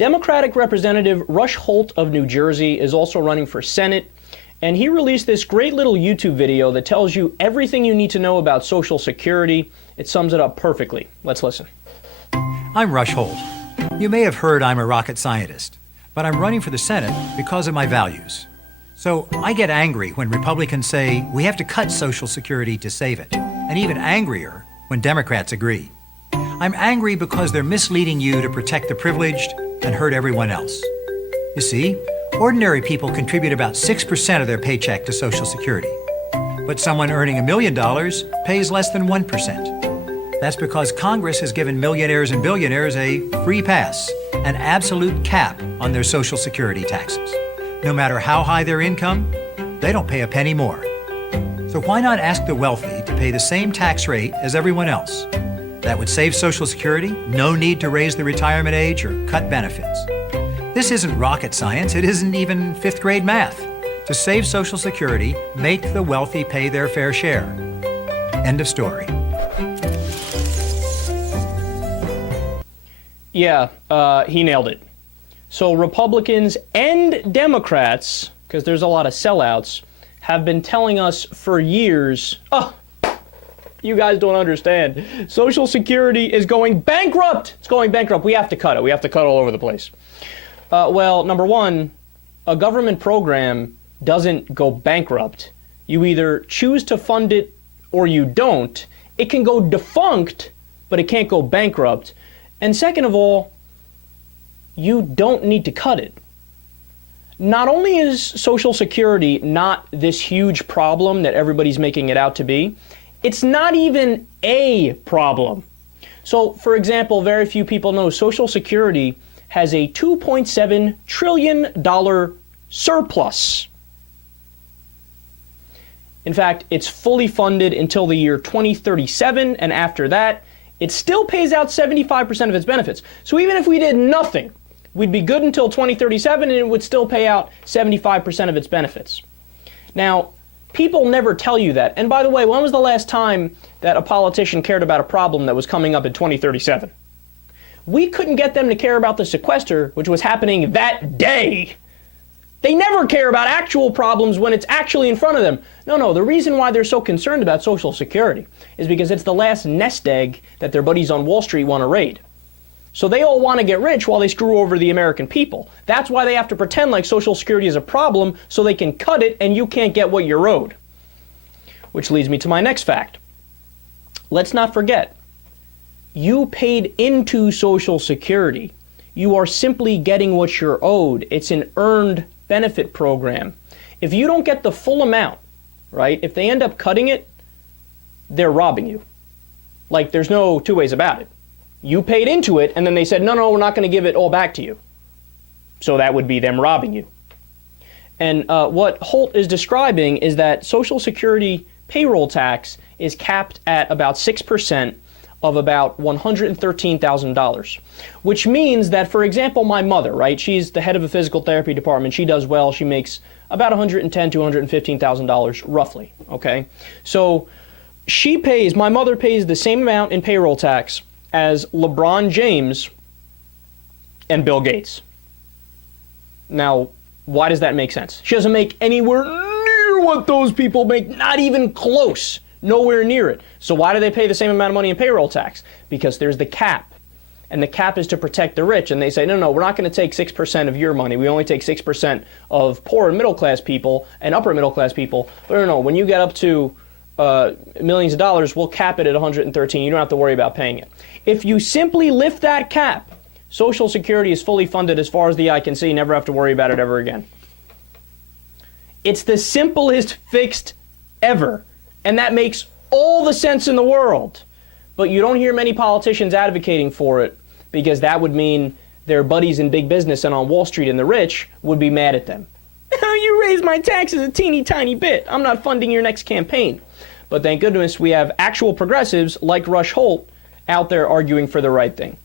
Democratic Representative Rush Holt of New Jersey is also running for Senate, and he released this great little YouTube video that tells you everything you need to know about Social Security. It sums it up perfectly. Let's listen. I'm Rush Holt. You may have heard I'm a rocket scientist, but I'm running for the Senate because of my values. So I get angry when Republicans say we have to cut Social Security to save it, and even angrier when Democrats agree. I'm angry because they're misleading you to protect the privileged and hurt everyone else. You see, ordinary people contribute about 6% of their paycheck to Social Security, but someone earning $1 million pays less than 1%. That's because Congress has given millionaires and billionaires a free pass, an absolute cap on their Social Security taxes. No matter how high their income, they don't pay a penny more. So why not ask the wealthy to pay the same tax rate as everyone else? That would save Social Security, no need to raise the retirement age or cut benefits. This isn't rocket science, it isn't even fifth grade math. To save Social Security, make the wealthy pay their fair share. End of story. Yeah, he nailed it. So Republicans and Democrats, because there's a lot of sellouts, have been telling us for years, you guys don't understand. Social Security is going bankrupt. It's going bankrupt. We have to cut it. We have to cut all over the place. Well, number one, a government program doesn't go bankrupt. You either choose to fund it or you don't. It can go defunct, but it can't go bankrupt. And second of all, you don't need to cut it. Not only is Social Security not this huge problem that everybody's making it out to be, it's not even a problem. So, for example, very few people know Social Security has a $2.7 trillion surplus. In fact, it's fully funded until the year 2037, and after that, it still pays out 75% of its benefits. So even if we did nothing, we'd be good until 2037, and it would still pay out 75% of its benefits. Now, people never tell you that. And by the way, when was the last time that a politician cared about a problem that was coming up in 2037? We couldn't get them to care about the sequester, which was happening that day. They never care about actual problems when it's actually in front of them. No, the reason why they're so concerned about Social Security is because it's the last nest egg that their buddies on Wall Street want to raid. So they all want to get rich while they screw over the American people. That's why they have to pretend like Social Security is a problem so they can cut it and you can't get what you're owed. Which leads me to my next fact. Let's not forget, you paid into Social Security. You are simply getting what you're owed. It's an earned benefit program. If you don't get the full amount, right, if they end up cutting it, they're robbing you. Like, there's no two ways about it. You paid into it, and then they said, no, we're not going to give it all back to you. So that would be them robbing you. And what Holt is describing is that Social Security payroll tax is capped at about 6% of about $113,000, which means that, for example, my mother, right, she's the head of a physical therapy department. She does well. She makes about $110,000 to $115,000 roughly, okay? So my mother pays the same amount in payroll tax as LeBron James and Bill Gates. Now, why does that make sense? She doesn't make anywhere near what those people make, not even close, nowhere near it. So why do they pay the same amount of money in payroll tax? Because there's the cap. And the cap is to protect the rich. And they say, no, we're not going to take 6% of your money. We only take 6% of poor and middle class people and upper middle class people. But no, when you get up to millions of dollars, we'll cap it at 113. You don't have to worry about paying it. If you simply lift that cap, Social Security is fully funded as far as the eye can see. Never have to worry about it ever again. It's the simplest fix ever. And that makes all the sense in the world. But you don't hear many politicians advocating for it because that would mean their buddies in big business and on Wall Street and the rich would be mad at them. You raised my taxes a teeny tiny bit. I'm not funding your next campaign. But thank goodness we have actual progressives like Rush Holt out there arguing for the right thing.